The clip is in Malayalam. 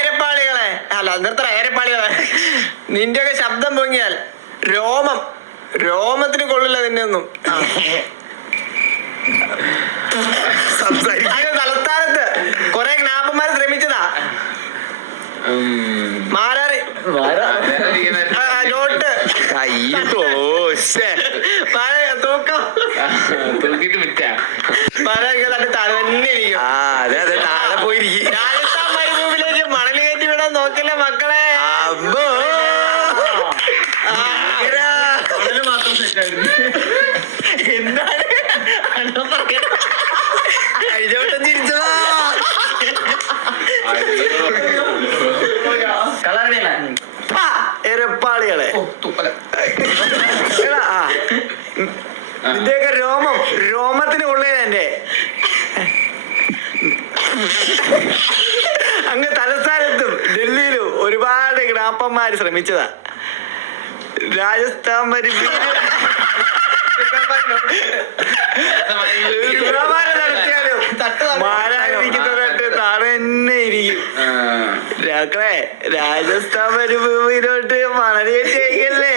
എരപ്പാളികളെ അല്ല നിർത്തറ എരപ്പാളികളെ, നിന്റെയൊക്കെ ശബ്ദം പൊങ്ങിയാൽ രോമത്തിന് കൊള്ളില്ല നിന്നെ ഒന്നും. തലസ്ഥാനത്ത് കൊറേ ജ്ഞാപന്മാര് ശ്രമിച്ചതാ. മാരാറി നോട്ട് തൂക്കം തൂക്കിട്ട് വിറ്റാ മാരാറിക്ക് തന്റെ തല തന്നെ ഇരിക്കും. താഴെ പോയിരിക്കും. രാജസ്ഥാൻ മരുഭൂമിയിലേക്ക് മണല് കയറ്റി വിടാൻ നോക്കില്ല മക്കളെ. എന്താണ് കഴിഞ്ഞോട്ടം ചിരിച്ചതാ. എരപ്പാളികളെ നിന്റെയൊക്കെ രോമത്തിന് കൊള്ളില്ല എന്റെ. അങ്ങ് തലസ്ഥാനത്തും ഡൽഹിയിലും ഒരുപാട് ഗ്രാപ്പന്മാര് ശ്രമിച്ചതാ. രാജസ്ഥാൻ നടത്തിയാലും മാരായിരിക്കുന്നതായിട്ട് താഴെ തന്നെ ഇരിക്കും. രാജസ്ഥാൻ മരുഭൂമിയിലോട്ട് മണൽ കയറ്റി അയക്കല്ലേ.